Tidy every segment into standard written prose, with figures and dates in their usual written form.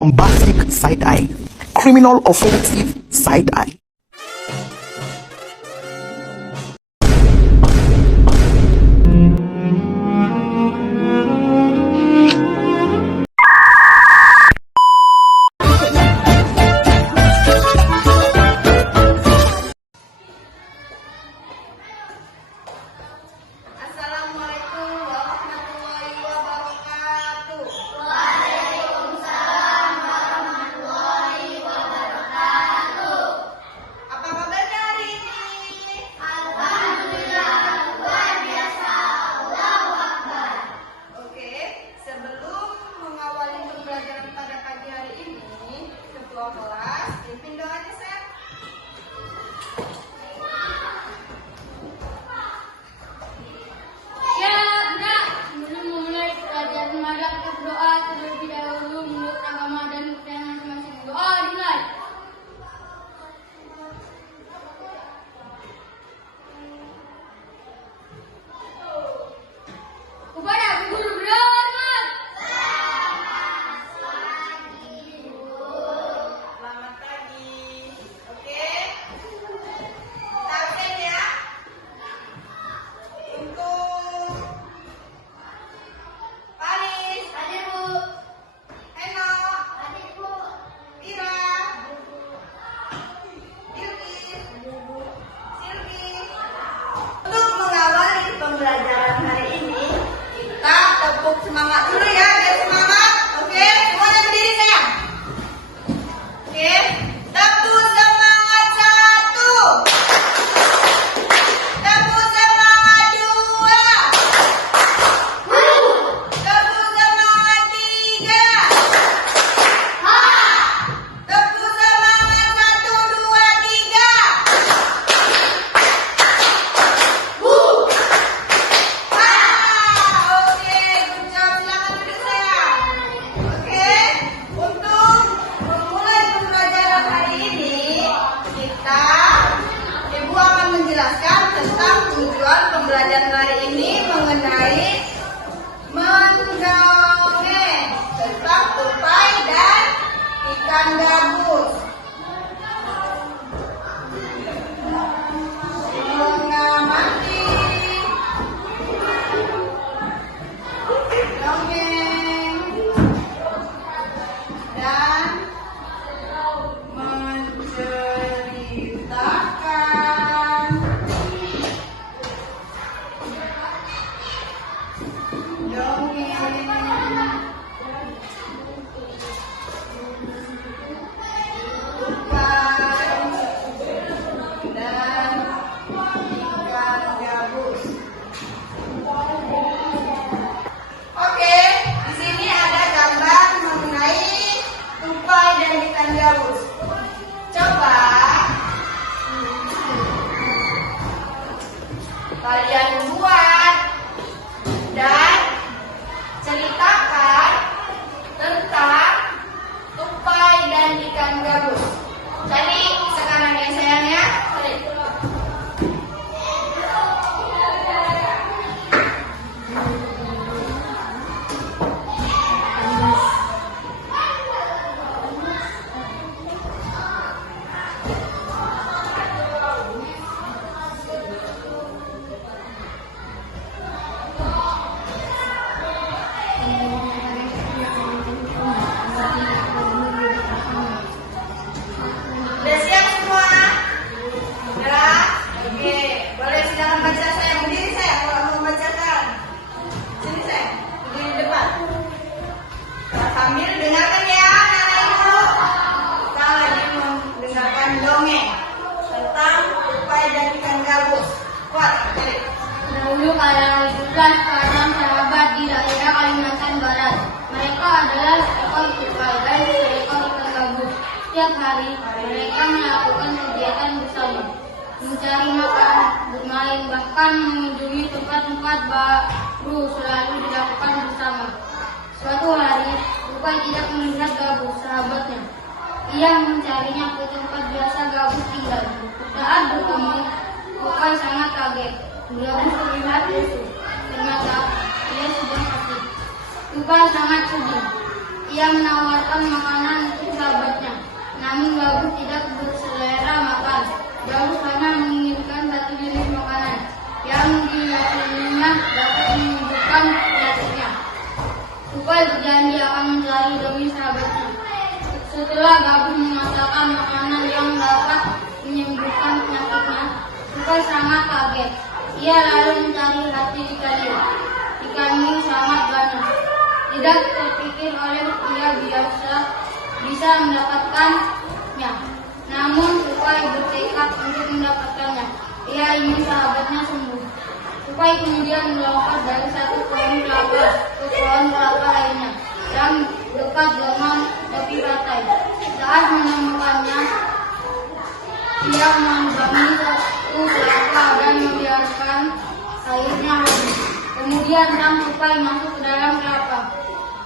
bombastic side-eye, criminal offensive side-eye. Assalamualaikum warahmatullahi wabarakatuh. Apa kabarnya hari ini? Alhamdulillah, luar biasa. Allahu Akbar. Oke, sebelum mengawali pembelajaran pada pagi hari ini, ketua kelas pimpin doanya, Seth. Siap, Nak. Sebelum memulai pelajaran marilah kita berdoa terlebih dahulu menurut agama dan kepercayaan masing-masing. Doa dimulai. Kepada guru berhormat. Selamat pagi. Oke. Kita absen ya. Untuk Paris, Hadir, Bu. Heno, Hadir, Bu. Ira, Bilkis, Silvi. Untuk mengawali pembelajaran hari ini, kita tepuk semangat dulu ya, biar semangat. Oke, semuanya berdiri sayang. Oke, tepuk semangat satu, tepuk semangat dua, tepuk semangat tiga, tepuk semangat satu, dua, tiga. Oke, good job. Silakan duduk sayang. Oke, untuk memulai pembelajaran hari ini, Ibu akan menjelaskan tentang tujuan pembelajaran hari ini mengenai mendongeng tentang tupai dan ikan gabus. Mengamati dongeng dan menceritakan dongeng tupai dan ikan gabus. Oke, di sini ada gambar mengenai tupai dan ikan gabus. Coba kalian buat dan ceritakan tentang tupai dan ikan gabus. Jadi sekarang ya sayang ya. Udah siap semua? Udah? Oke, boleh silakan baca saya. Berdiri saya kalau mau membacakan. Sini saya, berdiri di depan. Sambil dengarkan ya anak-anak ibu. Kita lagi mendengarkan dongeng tentang tupai dan ikan gabus. Kuat, jadi. Dahulu kala hiduplah seorang sahabat di daerah Kalimantan Barat. Mereka adalah seekor tupai dan seekor ikan gabus. Setiap hari mereka melakukan kegiatan bersama, mencari makan, bermain, bahkan mengunjungi tempat-tempat baru selalu dilakukan bersama. Suatu hari, tupai tidak melihat gabus sahabatnya. Ia mencarinya ke tempat biasa gabus tinggal. Saat bertemu, tupai sangat kaget. Gabus terlihat lesu. Ternyata ia sudah mati. Tupai sangat sedih. Ia menawarkan makanan untuk sahabatnya, namun Gabus tidak berselera makan. Gabus hanya menginginkan satu jenis makanan yang diyakininya dapat menyembuhkan penyakitnya. Tupai berjanji akan mencari demi sahabatnya. Setelah Gabus mengatakan makanan yang dapat menyembuhkan penyakitnya, Tupai sangat kaget. Ia lalu mencari hati ikan hiu. Ikan hiu sangat ganas. Tidak terpikir oleh ia bisa mendapatkannya. Namun Tupai bertekad untuk mendapatkannya. Ia ingin sahabatnya sembuh. Tupai kemudian melompat dari satu pohon kelapa ke pohon kelapa lainnya yang dekat dengan tepi pantai. Saat menemukannya, ia menebangi satu kelapa dan membiarkan airnya habis. Kemudian sang Tupai masuk ke dalam kelapa.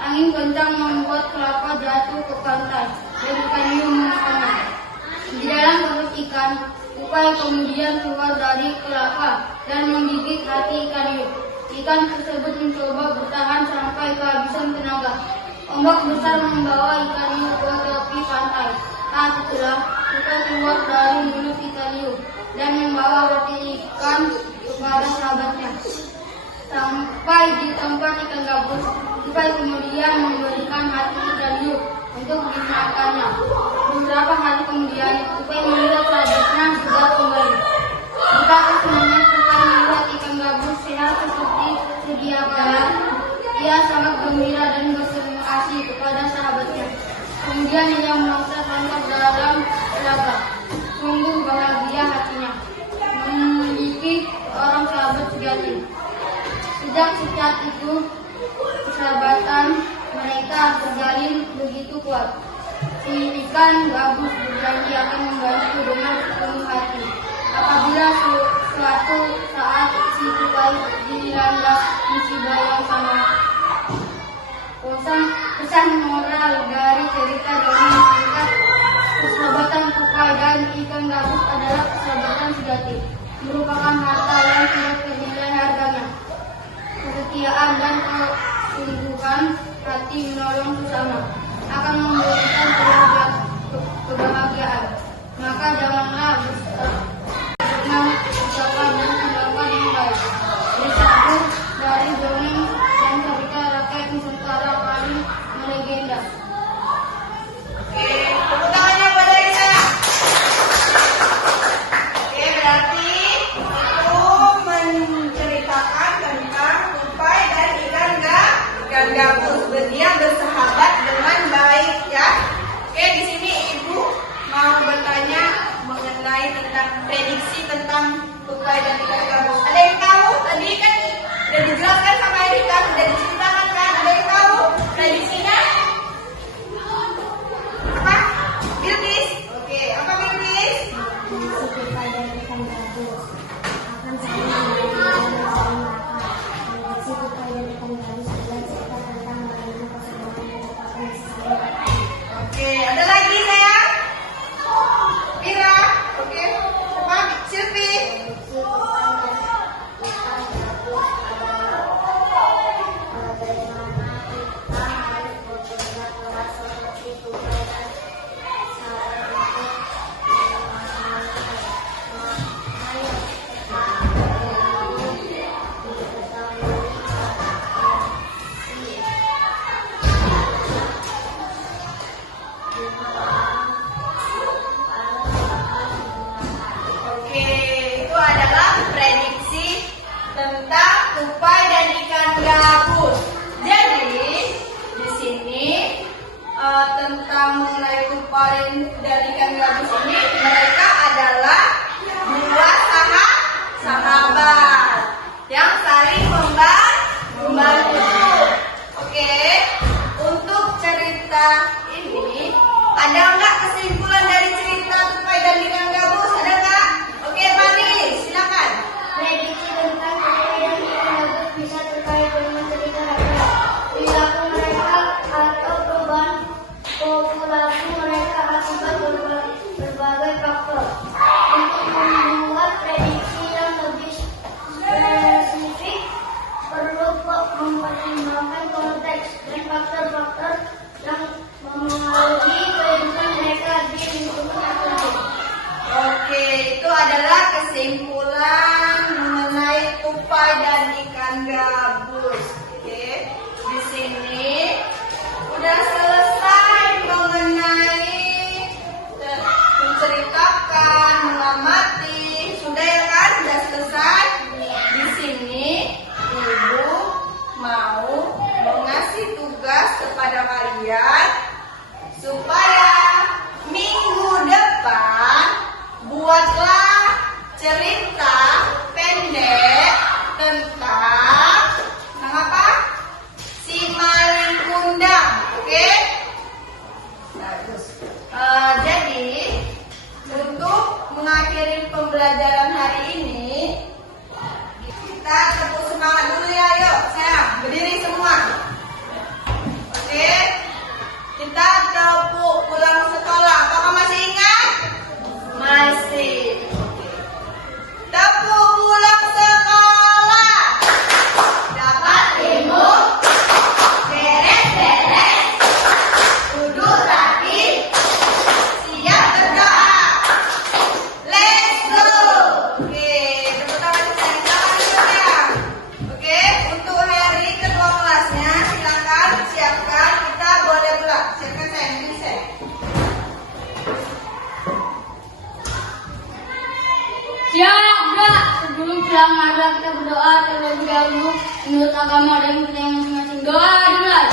Angin kencang membuat kelapa jatuh ke pantai dan ikan hiu memakannya. Di dalam perut ikan, Tupai kemudian keluar dari kelapa dan menggigit hati ikan hiu. Ikan tersebut mencoba bertahan sampai kehabisan tenaga. Ombak besar membawa ikan hiu ke tepi pantai. Saat itulah Tupai keluar dari mulut ikan hiu dan membawa hati ikan kepada sahabatnya. Sampai di tempat ikan gabus, Tupai kemudian memberikan hati ikan hiu untuk dimakannya. Beberapa hari kemudian, Tupai melihat sahabatnya sudah kembali. Betapa senangnya Tupai melihat ikan gabus sehat seperti sedia kala. Ia sangat gembira dan berterima kasih kepada sahabatnya. Kemudian ia meloncat-loncat dalam telaga. Sungguh bahagia hatinya memiliki seorang sahabat sejati. Sejak saat itu, persahabatan mereka terjalin begitu kuat. Si ikan gabus berjanji akan membantu dengan sepenuh hati. Apabila suatu saat si Tupai dilanda musibah yang sama. Pesan moral dari cerita dongeng singkat persahabatan Tupai dan ikan gabus adalah persahabatan sejati, merupakan harta yang tidak ternilai harganya. Kesetiaan dan kesungguhan hati menolong sesama akan memberikan kebahagiaan. Maka janganlah ucapan dan tindakan yang baik. Bersatu dari dongeng dan cerita rakyat Nusantara paling melegenda. Oke, tepuk tangannya buat dari saya. Oke, berarti itu menceritakan tentang Tupai dan ikan gabus. Dia bersahabat dengan baik, ya. Oke, di sini Ibu mau bertanya mengenai tentang prediksi tentang Tupai dan ikan gabus. Ada yang tahu? Tadi kan sudah dijelaskan sama Erika, sudah diceritakan kan? Ada yang tahu prediksinya? Apa? Bilqis? Oke, apa Bilqis? Tupai dan ikan gabus akan saling mengenal. Tupai dan ikan gabus adalah cerita tentang bagaimana persahabatan merupakan sesuatu. Oke, ada lagi sayang? Mira? Oke, apa? Silvi? Oke, itu adalah prediksi tentang Tupai dan ikan gabus. Jadi di sini tentang mengenai Tupai dan ikan gabus ini, mereka adalah dua sahabat yang saling membantu. Oke, untuk cerita ini ada nggak kesimpulan dari cerita Tupai dan ikan gabus? Ada nggak? Oke, Fani, silakan. Prediksi tentang Tupai dan ikan gabus bisa terkait dengan cerita rakyat, perilaku mereka atau perubahan populasi mereka akibat berbagai faktor. Untuk membuat prediksi yang lebih spesifik, perlu mempertimbangkan konteks dan faktor-faktor yang mengalami kehidupan mereka di lingkungan akademik. Oke, itu adalah kesimpulan mengenai tupai dan ikan gabus. Oke, di sini udah selesai mengenai menceritakan, mengamati. Sudah ya kan? Sudah selesai. Di sini Ibu mau mengasih tugas kepada kalian supaya minggu depan buatlah cerita pendek tentang apa? Si maling kundang, oke? Bagus. Jadi untuk mengakhiri pembelajaran hari ini, kita tepuk semangat dulu ya, yuk. Sayang, berdiri semua. Oke? Kita tepuk pulang sekolah. Apakah masih ingat? Masih. Tepuk pulang sekolah. Dapat ilmu, beres-beres, duduk rapi, siap berdoa. Let's go. Oke, tepuk tangan saya. Oke, untuk hari kedua kelasnya silakan siapkan. Kita boleh pulang. Siapkan saya, ini saya. Siap, Kak. Sebelum pulang marilah kita berdoa terlebih dahulu menurut agama dan kita yang masing-masing. Doa dimulai.